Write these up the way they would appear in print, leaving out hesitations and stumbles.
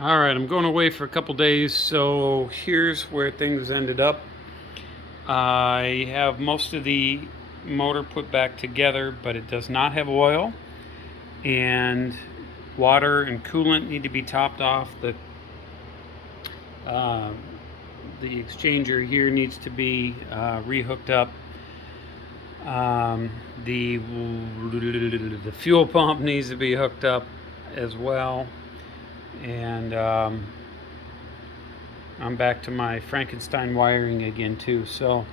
All right, I'm going away for a couple days, so here's where things ended up. I have most of the motor put back together, but it does not have oil, and water and coolant need to be topped off. Uh, the exchanger here needs to be rehooked up. The fuel pump needs to be hooked up as well, and I'm back to my Frankenstein wiring again too. So,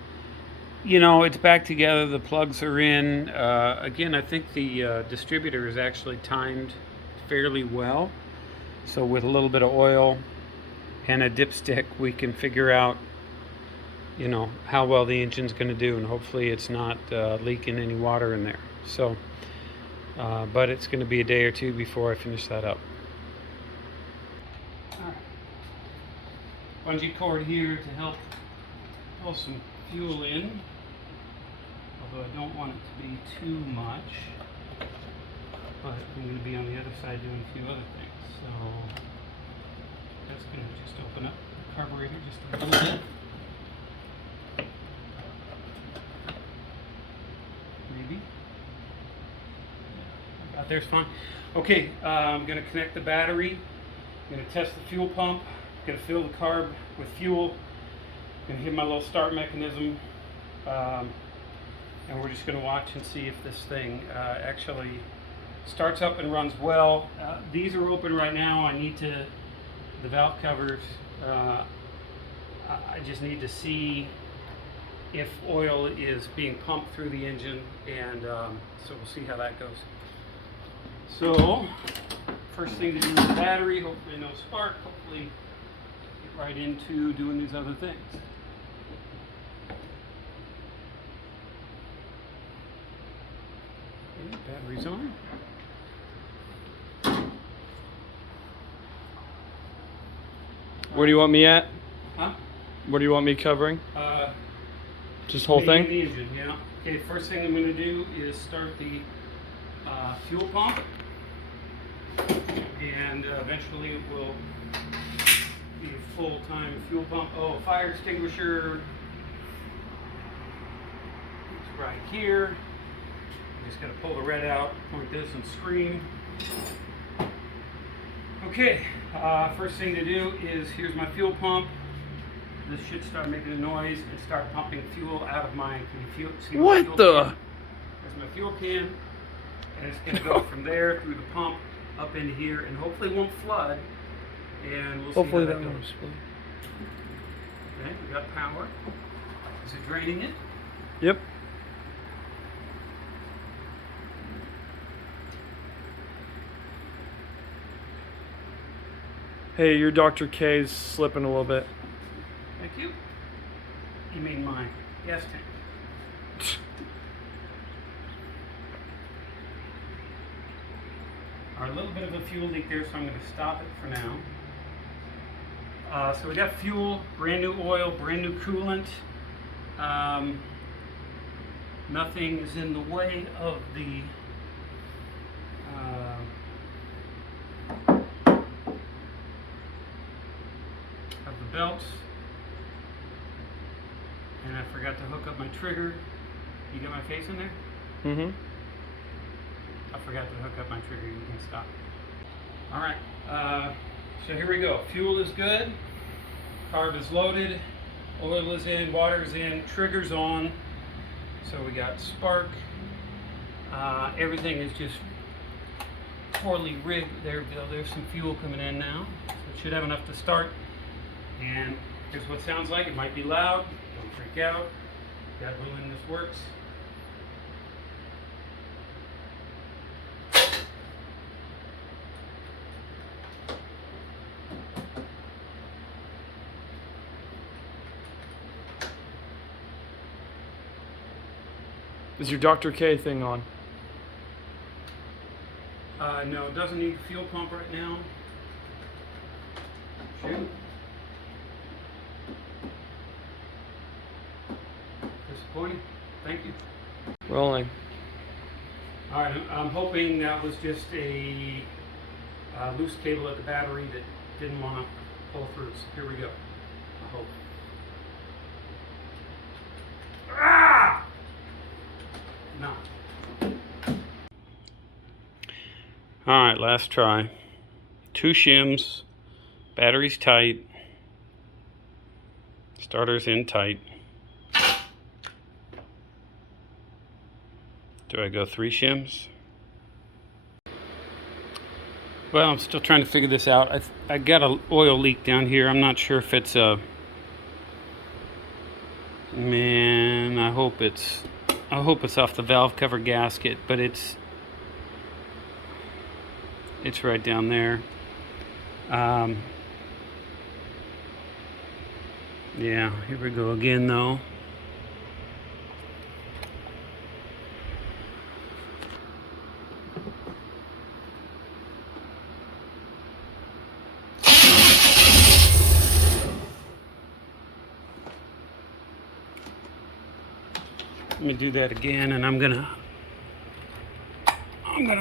it's back together. The plugs are in. Again, I think the distributor is actually timed fairly well. So with a little bit of oil and a dipstick, we can figure out, how well the engine's going to do, and hopefully it's not leaking any water in there. So, but it's going to be a day or two before I finish that up. Bungee cord here to help pull some fuel in, although I don't want it to be too much, but I'm going to be on the other side doing a few other things, so that's going to just open up the carburetor just a little bit. Maybe. Out there's fine. Okay, I'm going to connect the battery. I'm going to test the fuel pump. Going to fill the carb with fuel. Going to hit my little start mechanism, and we're just going to watch and see if this thing actually starts up and runs well. These are open right now. I need to, the valve covers, I just need to see if oil is being pumped through the engine, and so we'll see how that goes. So, first thing to do with the battery, hopefully no spark, hopefully get right into doing these other things. Okay, battery's on. Where do you want me at? Huh? Where do you want me covering? Just whole thing? The engine, yeah. Okay, first thing I'm going to do is start the fuel pump, and eventually it will be a full-time fuel pump. Oh, fire extinguisher. It's right here. Just got to pull the red out, point this, and scream. Okay, first thing to do is, here's my fuel pump. This should start making a noise and start pumping fuel out of my, see What fuel the? can? There's my fuel can, and it's going to go from there through the pump up into here, and hopefully it won't flood, and we'll Hopefully see how that that won't goes. explode. Okay, we got power. Is it draining it? Yep. Hey, your Dr. K's slipping a little bit. Thank you. You mean my gas tank. A little bit of a fuel leak there, so I'm going to stop it for now. So we got fuel, brand new oil, brand new coolant. Nothing is in the way of the belts. And I forgot to hook up my trigger. You got my face in there? Mm-hmm. I forgot to hook up my trigger. You can stop. All right. So here we go. Fuel is good. Carb is loaded. Oil is in. Water is in. Trigger's on. So we got spark. Everything is just poorly rigged. There's some fuel coming in now. So it should have enough to start. And here's what it sounds like. It might be loud. Don't freak out. God willing, this works. Is your Dr. K thing on? No, it doesn't need a fuel pump right now. Shoot. Disappointing. Thank you. Rolling. All right, I'm hoping that was just a loose cable at the battery that didn't want to pull through. So here we go. I hope. Ah! No. All right, last try. 2 shims, battery's tight, starter's in tight. Do I go 3 shims? Well, I'm still trying to figure this out. I got an oil leak down here. I'm not sure if it's a... Man, I hope it's off the valve cover gasket, but it's right down there. Yeah, here we go again though. Let me do that again, and I'm gonna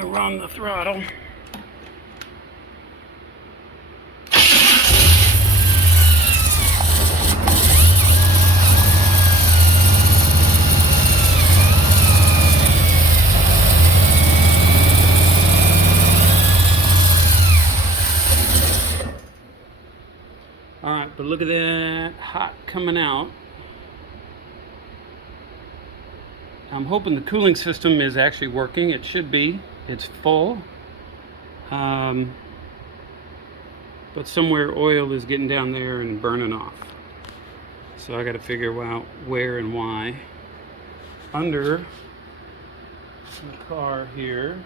run the throttle. All right, but look at that hot coming out. I'm hoping the cooling system is actually working. It should be. It's full. But somewhere oil is getting down there and burning off. So I got to figure out where and why. Under the car here.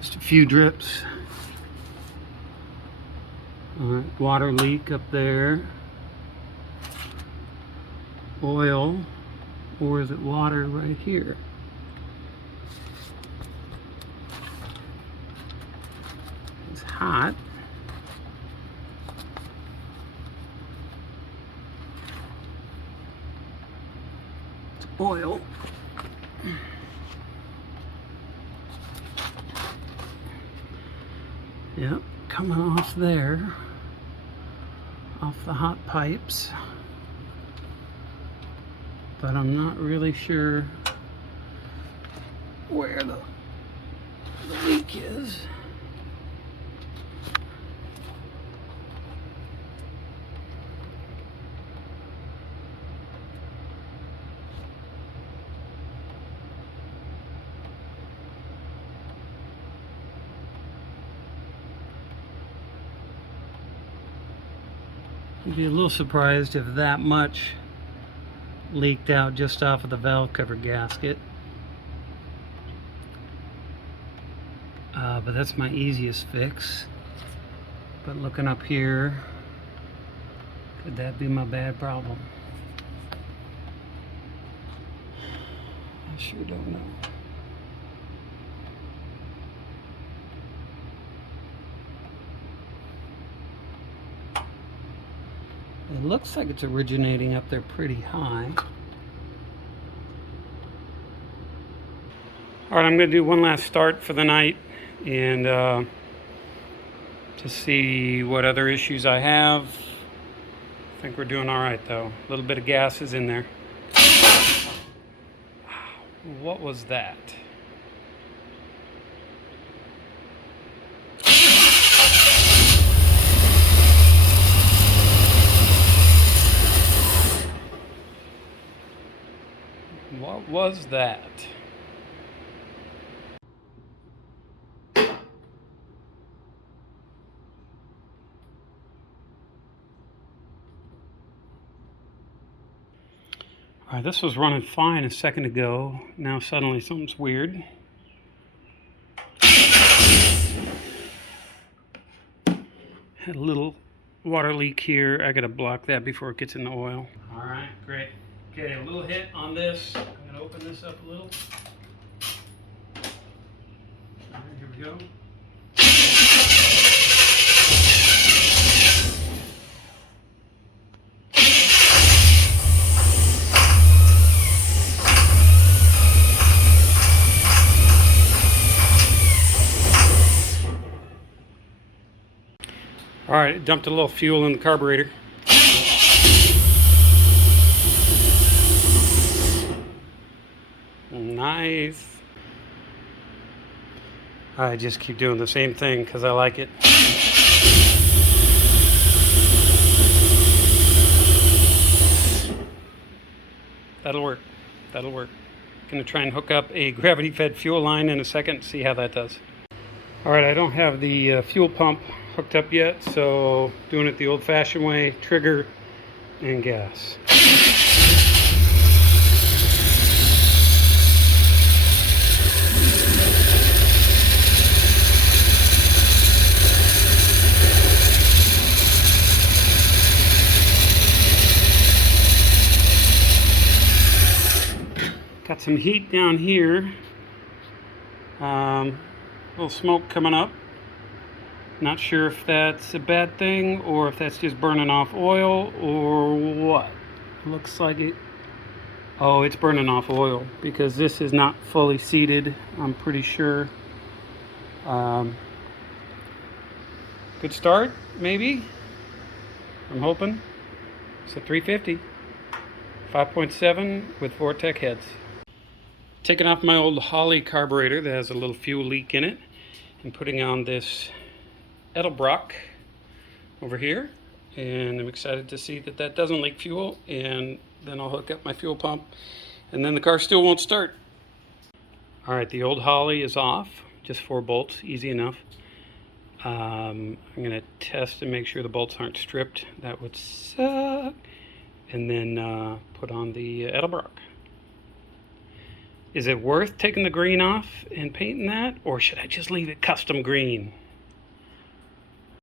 Just a few drips. All right, water leak up there. Oil, or is it water right here? It's hot. It's oil. Yep, coming off there. Off the hot pipes, but I'm not really sure where the leak is. I'd be a little surprised if that much leaked out just off of the valve cover gasket. But that's my easiest fix. But looking up here, could that be my bad problem? I sure don't know. It looks like it's originating up there pretty high. All right, I'm going to do one last start for the night and to see what other issues I have. I think we're doing all right though. A little bit of gas is in there. What was that? What was that? All right, this was running fine a second ago. Now suddenly something's weird. Had a little water leak here. I gotta block that before it gets in the oil. All right, great. Okay, a little hit on this. I'm gonna open this up a little. All right, here we go. Alright, dumped a little fuel in the carburetor. Nice. I just keep doing the same thing because I like it. That'll work. That'll work. Gonna try and hook up a gravity-fed fuel line in a second, see how that does. Alright, I don't have the fuel pump hooked up yet, so doing it the old-fashioned way, trigger and gas. Got some heat down here. Little smoke coming up. Not sure if that's a bad thing or if that's just burning off oil or what. Looks like it. Oh, it's burning off oil because this is not fully seated, I'm pretty sure. Good start, maybe. I'm hoping. It's a 350. 5.7 with Vortec heads. Taking off my old Holley carburetor that has a little fuel leak in it and putting on this Edelbrock over here, and I'm excited to see that that doesn't leak fuel, and then I'll hook up my fuel pump and then the car still won't start. Alright, the old Holley is off, just 4 bolts, easy enough. I'm going to test and make sure the bolts aren't stripped. That would suck. And then put on the Edelbrock. Is it worth taking the green off and painting that, or should I just leave it custom green?